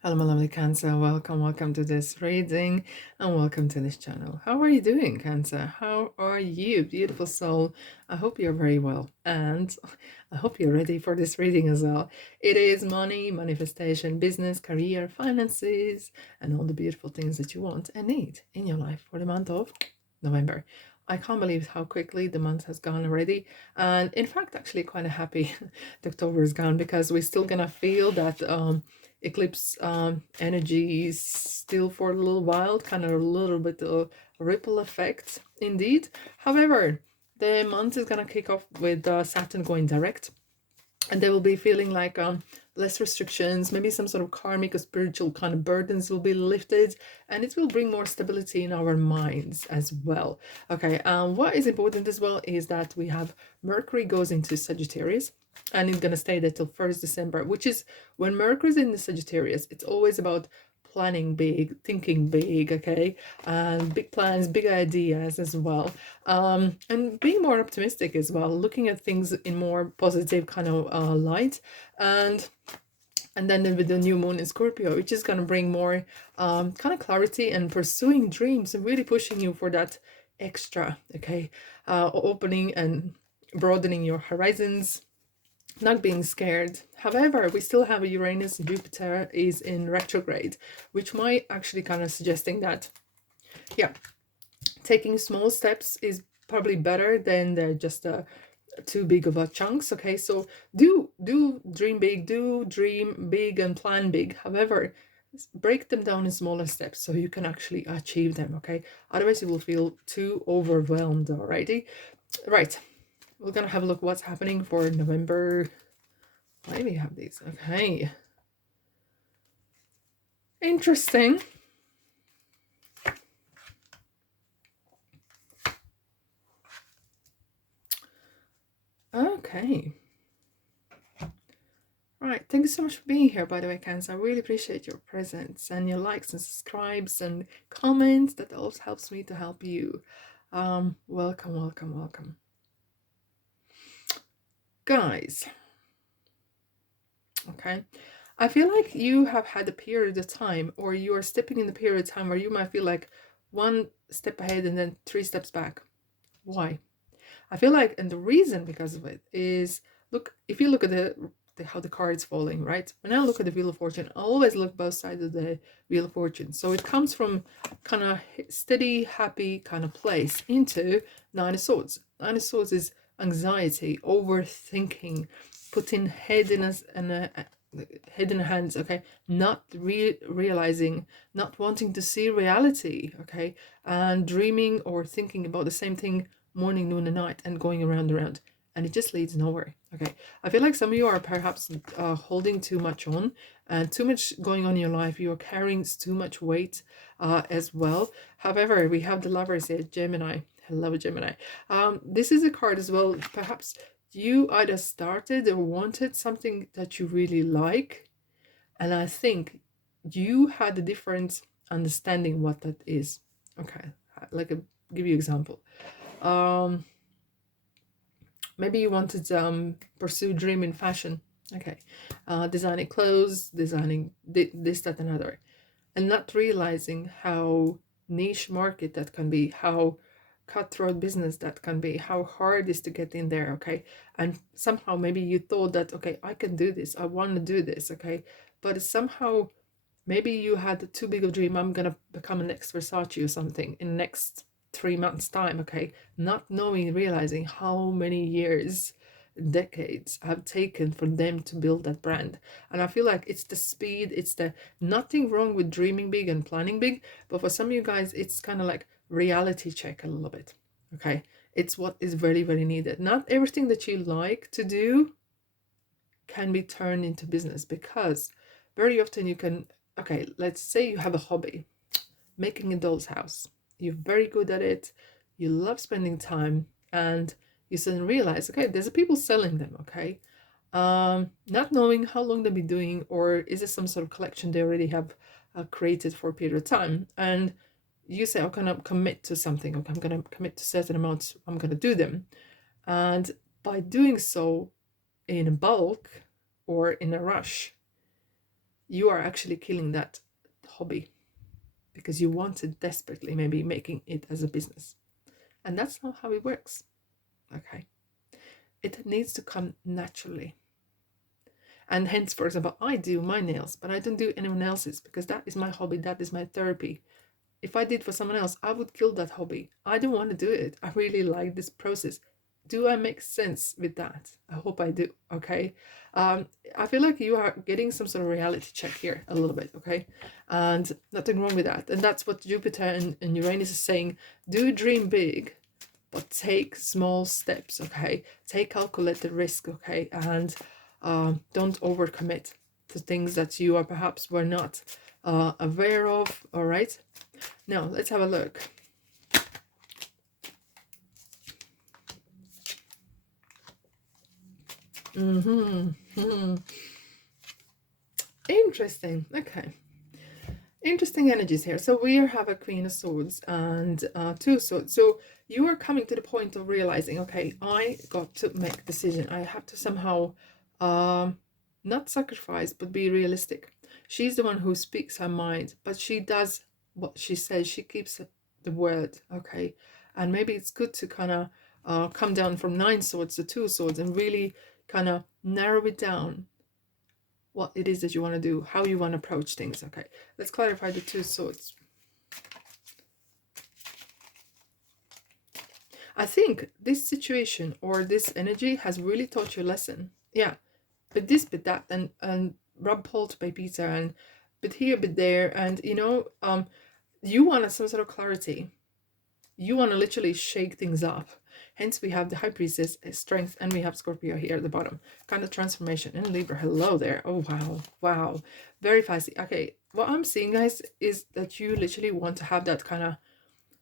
Hello, my lovely Cancer. Welcome to this reading and welcome to this channel. How are you doing, Cancer? How are you, beautiful soul? I hope you're very well and I hope you're ready for this reading as well. It is money, manifestation, business, career, finances, and all the beautiful things that you want and need in your life for the month of November. I can't believe how quickly the month has gone already. And in fact, actually quite happy the October is gone because we're still gonna feel that eclipse energy still for a little while, kind of a little bit of ripple effect indeed. However, the month is gonna kick off with Saturn going direct, and they will be feeling like less restrictions, maybe some sort of karmic or spiritual kind of burdens will be lifted, and it will bring more stability in our minds as well. Okay, what is important as well is that we have Mercury goes into Sagittarius, and it's going to stay there till 1st December, which is when Mercury's in the Sagittarius, it's always about planning big, thinking big, okay, and big plans, big ideas as well, and being more optimistic as well, looking at things in more positive kind of light, and then with the new moon in Scorpio, which is going to bring more kind of clarity and pursuing dreams and really pushing you for that extra, okay, opening and broadening your horizons, not being scared. However, we still have a Uranus, Jupiter is in retrograde, which might actually kind of suggesting that, yeah, taking small steps is probably better than just too big of a chunks. Okay, so do dream big, do dream big and plan big. However, break them down in smaller steps so you can actually achieve them. Okay, otherwise you will feel too overwhelmed. Alrighty, right, we're gonna have a look what's happening for November. Why do we have these? Okay, interesting. Okay, right, thank you so much for being here, by the way, Cancer. I really appreciate your presence and your likes and subscribes and comments. That also helps me to help you. Welcome. Guys, okay. I feel like you have had a period of time, or you are stepping in the period of time where you might feel like one step ahead and then three steps back. Why? I feel like, and the reason because of it is, look, if you look at the how the card's falling, right? When I look at the Wheel of Fortune, I always look both sides of the Wheel of Fortune. So it comes from kind of steady, happy kind of place into Nine of Swords. Nine of Swords is anxiety, overthinking, putting head in a head in hands, okay, not realizing, not wanting to see reality, okay, and dreaming or thinking about the same thing morning, noon, and night, and going around, and it just leads nowhere. Okay, I feel like some of you are perhaps holding too much on, and too much going on in your life. You're carrying too much weight as well. However, we have the Lovers here, Gemini. Hello, Gemini. This is a card as well. Perhaps you either started or wanted something that you really like, and I think you had a different understanding what that is. Okay, like give you example. um Maybe you wanted to pursue dream in fashion, okay, designing clothes, designing this, that, and other, and not realizing how niche market that can be, how cutthroat business that can be, how hard it is to get in there, okay, and somehow maybe you thought that, okay, I can do this, I want to do this, okay, but somehow maybe you had too big of a dream. I'm gonna become an next Versace or something in the next 3 months' time, okay? Not knowing, realizing how many years, decades have taken for them to build that brand. And I feel like it's the speed, it's the nothing wrong with dreaming big and planning big, but for some of you guys, it's kind of like reality check a little bit, okay? It's what is very, very needed. Not everything that you like to do can be turned into business, because very often you can, okay, let's say you have a hobby, making a doll's house. You're very good at it, you love spending time, and you suddenly realize, okay, there's people selling them, okay, not knowing how long they'll be doing, or is it some sort of collection they already have created for a period of time, and you say, I'm gonna commit to something, okay, I'm gonna commit to certain amounts, I'm gonna do them, and by doing so in bulk or in a rush, you are actually killing that hobby because you wanted desperately maybe making it as a business. And that's not how it works. Okay. It needs to come naturally. And hence, for example, I do my nails, but I don't do anyone else's because that is my hobby, that is my therapy. If I did for someone else, I would kill that hobby. I don't want to do it. I really like this process. Do I make sense with that? I hope I do. Okay. I feel like you are getting some sort of reality check here a little bit. Okay. And nothing wrong with that. And that's what Jupiter and Uranus is saying. Do dream big, but take small steps. Okay. Take calculated risk. Okay. And don't overcommit to things that you are perhaps were not aware of. All right. Now, let's have a look. Interesting. Okay. Interesting energies here. So we have a Queen of Swords and Two Swords. So you are coming to the point of realizing, okay, I got to make a decision. I have to somehow not sacrifice, but be realistic. She's the one who speaks her mind, but she does what she says. She keeps the word, okay? And maybe it's good to kind of come down from 9 swords to 2 swords and really kind of narrow it down what it is that you want to do, how you want to approach things. Okay, let's clarify the 2 swords. I think this situation or this energy has really taught you a lesson. Yeah, but this, but that, and rub Paul by Peter, and bit here, bit there, and you want some sort of clarity. You want to literally shake things up. Hence, we have the High Priestess, Strength, and we have Scorpio here at the bottom. Kind of transformation. And Libra, hello there. Oh, wow. Wow. Very feisty. Okay, what I'm seeing, guys, is that you literally want to have that kind of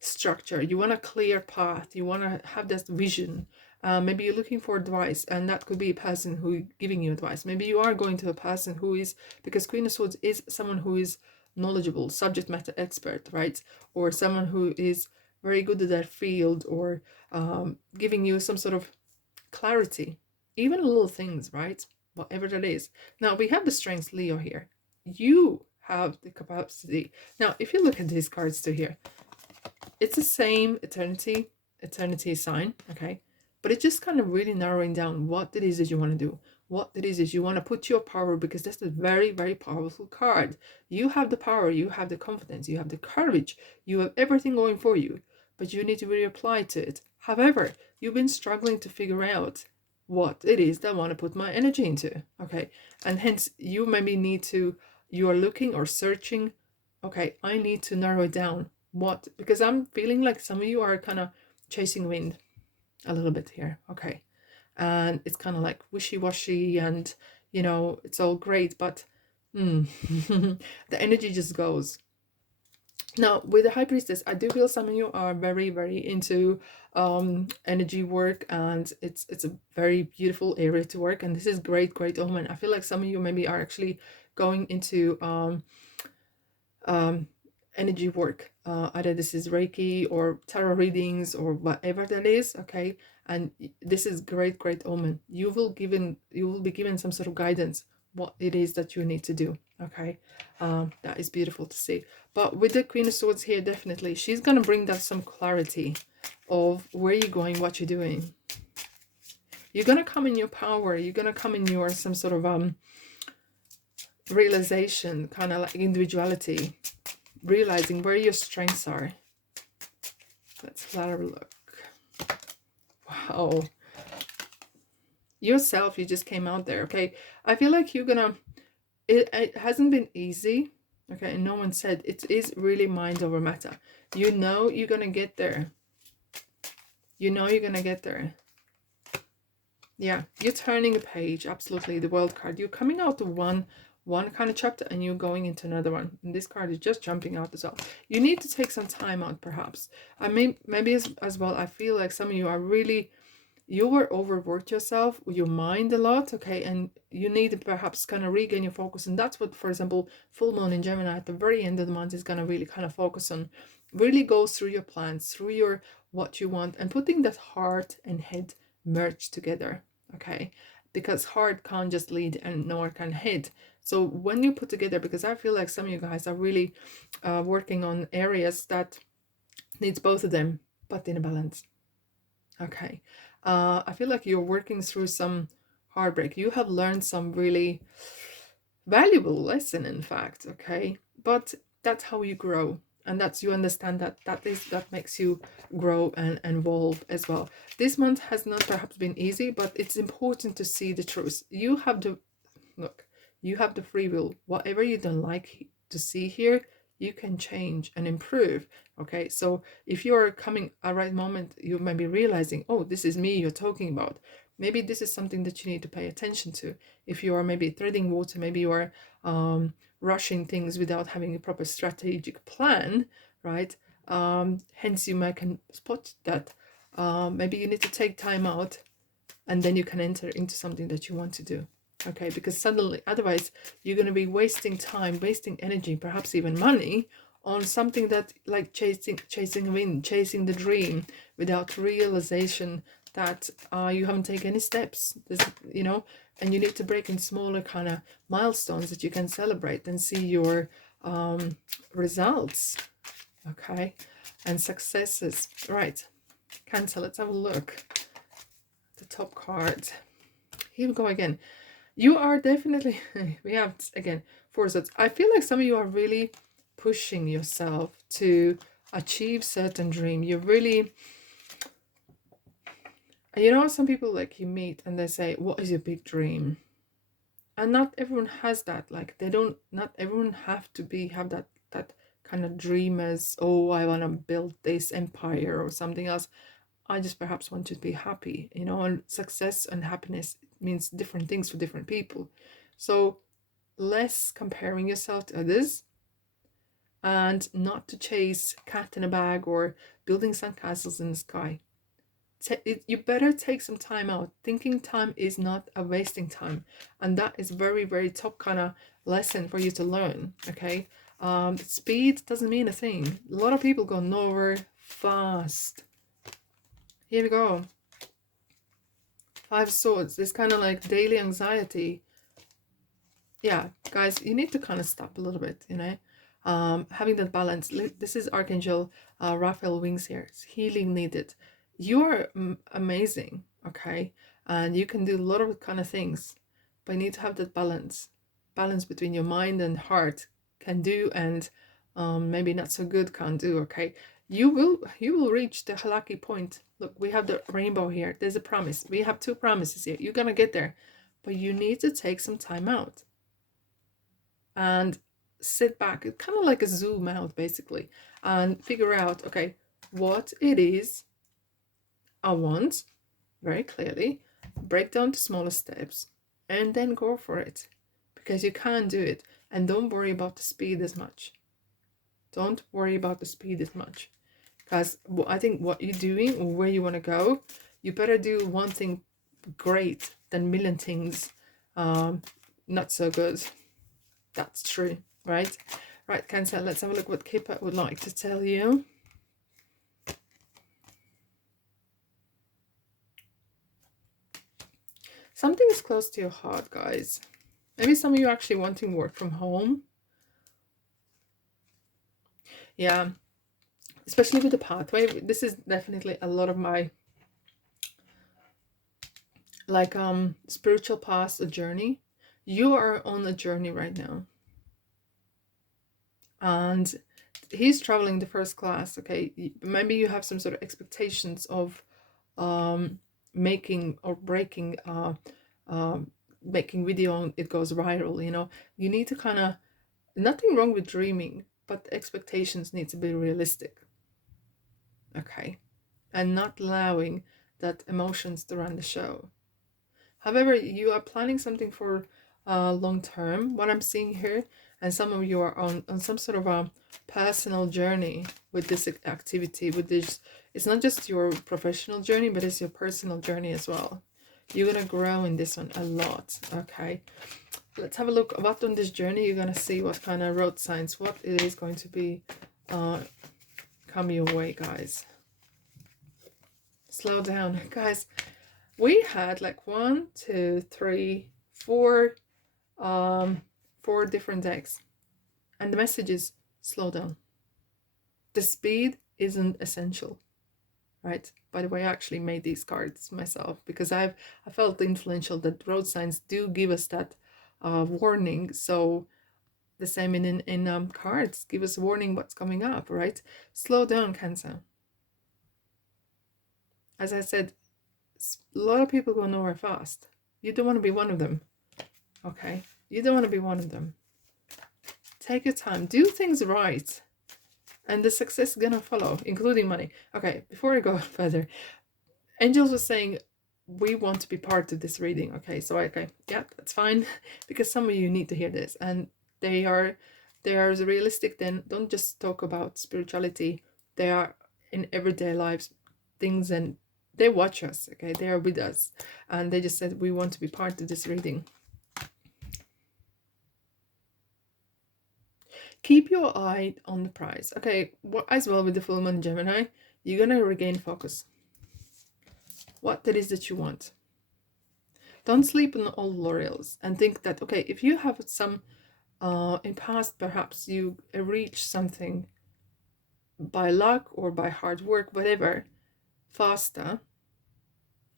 structure. You want a clear path. You want to have this vision. Maybe you're looking for advice, and that could be a person who giving you advice. Maybe you are going to a person who is, because Queen of Swords is someone who is knowledgeable, subject matter expert, right? Or someone who is very good at that field, or giving you some sort of clarity, even little things, right? Whatever that is. Now we have the Strength Leo here. You have the capacity. Now, if you look at these cards too here, it's the same eternity sign, okay? But it's just kind of really narrowing down what it is that you want to do, what it is that you want to put your power, because that's a very, very powerful card. You have the power, you have the confidence, you have the courage, you have everything going for you, but you need to really apply to it. However, you've been struggling to figure out what it is that I want to put my energy into, okay? And hence, you maybe need to, you are looking or searching, okay, I need to narrow it down. What, because I'm feeling like some of you are kind of chasing wind a little bit here, okay? And it's kind of like wishy-washy, and it's all great, but the energy just goes. Now, with the High Priestess, I do feel some of you are very, very into energy work, and it's a very beautiful area to work, and this is great omen. I feel like some of you maybe are actually going into energy work. Either this is Reiki or tarot readings or whatever that is, okay? And this is great omen. You will be given some sort of guidance what it is that you need to do, okay? That is beautiful to see. But with the Queen of Swords here, definitely she's gonna bring that some clarity of where you're going, what you're doing. You're gonna come in your power. You're gonna come in your some sort of realization, kind of like individuality, realizing where your strengths are. Let's have a look. Wow. Yourself, you just came out there, okay? I feel like you're gonna, it hasn't been easy, okay? And no one said it is really mind over matter. You know you're gonna get there. You know you're gonna get there. Yeah, you're turning a page, absolutely. The World card. You're coming out of one kind of chapter and you're going into another one. And this card is just jumping out as well. You need to take some time out, perhaps. I mean, maybe as well, I feel like some of you are really, you were overworked yourself, your mind a lot, okay? And you need to perhaps kind of regain your focus. And that's what, for example, full moon in Gemini at the very end of the month is going to really kind of focus on. Really go through your plans, through your what you want, and putting that heart and head merged together, okay? Because heart can't just lead and nor can head. So when you put together, because I feel like some of you guys are really working on areas that needs both of them, but in a balance. Okay. I feel like you're working through some heartbreak. You have learned some really valuable lesson, in fact. Okay. But that's how you grow. And that's, you understand that that makes you grow and evolve as well. This month has not perhaps been easy, but it's important to see the truth. You have the, look, you have the free will. Whatever you don't like to see here, you can change and improve. Okay, so if you're coming at right moment, you might be realizing, oh, this is me you're talking about. Maybe this is something that you need to pay attention to. If you are maybe treading water, maybe you are rushing things without having a proper strategic plan, right? Hence you might can spot that. Maybe you need to take time out, and then you can enter into something that you want to do. Okay, because suddenly, otherwise, you're going to be wasting time, wasting energy, perhaps even money on something that, like chasing wind, chasing the dream, without realization that you haven't taken any steps. You know, and you need to break in smaller kind of milestones that you can celebrate and see your results. Okay, and successes. Right, Cancer. Let's have a look. The top card. Here we go again. You are definitely, we have again 4 swords. I feel like some of you are really pushing yourself to achieve certain dream. You're really, you know, some people like you meet and they say, what is your big dream? And not everyone has that. Like they don't, not everyone have to be, have that kind of dream as, oh, I want to build this empire or something else. I just perhaps want to be happy, you know, and success and happiness means different things for different people. So less comparing yourself to others, and not to chase cat in a bag or building sandcastles in the sky. You better take some time out. Thinking time is not a wasting time, and that is very, very top kind of lesson for you to learn. Okay, speed doesn't mean a thing. A lot of people go nowhere fast. Here we go. 5 swords. This kind of like daily anxiety. Yeah, guys, you need to kind of stop a little bit, you know. Having that balance. This is Archangel Raphael Wings here. It's healing needed. You're amazing, okay, and you can do a lot of kind of things, but you need to have that balance between your mind and heart. Can do, and maybe not so good can't do. Okay, you will reach the lucky point. Look, we have the rainbow here. There's a promise. We have 2 promises here. You're gonna get there, but you need to take some time out and sit back. It's kind of like a zoom out basically, and figure out, okay, what it is I want very clearly, break down to smaller steps, and then go for it, because you can do it. And don't worry about the speed as much. Don't worry about the speed as much, because I think what you're doing or where you want to go, you better do one thing great than a million things not so good. That's true, right? Right, Cancer, let's have a look what Kipper would like to tell you. Something is close to your heart, guys. Maybe some of you are actually wanting work from home. Yeah, especially with the pathway. This is definitely a lot of my like spiritual path, a journey. You are on a journey right now, and he's traveling the first class. Okay, maybe you have some sort of expectations of making or breaking making video and it goes viral, you know. You need to kind of, nothing wrong with dreaming, but expectations need to be realistic. Okay, and not allowing that emotions to run the show. However, you are planning something for long term, what I'm seeing here, and some of you are on some sort of a personal journey with this activity, with this. It's not just your professional journey, but it's your personal journey as well. You're going to grow in this one a lot, okay? Let's have a look what on this journey you're going to see, what kind of road signs, what it is going to be come your way, guys. Slow down, guys. We had like 4 4 different decks. And the message is slow down. The speed isn't essential, right? By the way, I actually made these cards myself because I felt influential that road signs do give us that warning. So the same in cards, give us a warning what's coming up, right? Slow down, Cancer. As I said, a lot of people go nowhere fast. You don't want to be one of them, okay? You don't want to be one of them. Take your time, do things right, and the success is gonna follow, including money. Okay, before I go further, Angels was saying we want to be part of this reading. Okay, so okay, yeah, that's fine, because some of you need to hear this, and they are realistic. Then don't just talk about spirituality. They are in everyday lives things, and they watch us. Okay, they are with us, and they just said we want to be part of this reading. Keep your eye on the prize. Okay, as well with the full moon Gemini, you're gonna regain focus. What it is that you want. Don't sleep on all laurels and think that, okay, if you have some in past, perhaps you reach something by luck or by hard work, whatever, faster,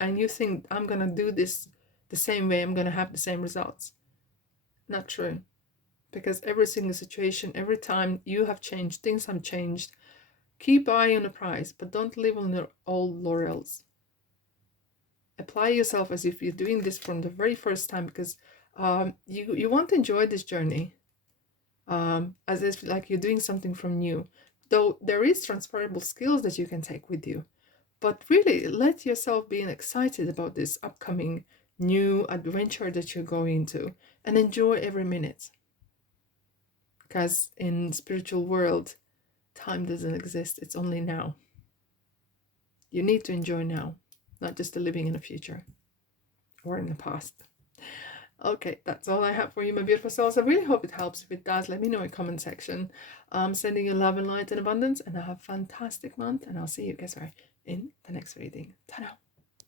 and you think I'm gonna do this the same way, I'm gonna have the same results. Not true. Because every single situation, every time you have changed, things have changed. Keep eye on the prize, but don't live on your old laurels. Apply yourself as if you're doing this from the very first time, because you want to enjoy this journey as if like you're doing something from new. Though there is transferable skills that you can take with you. But really, let yourself be excited about this upcoming new adventure that you're going into, and enjoy every minute. Because in spiritual world, time doesn't exist. It's only now. You need to enjoy now, not just the living in the future or in the past. Okay, that's all I have for you, my beautiful souls. I really hope it helps. If it does, let me know in the comment section. I'm sending you love and light and abundance, and have a fantastic month, and I'll see you, guess where, in the next reading. Ta-da!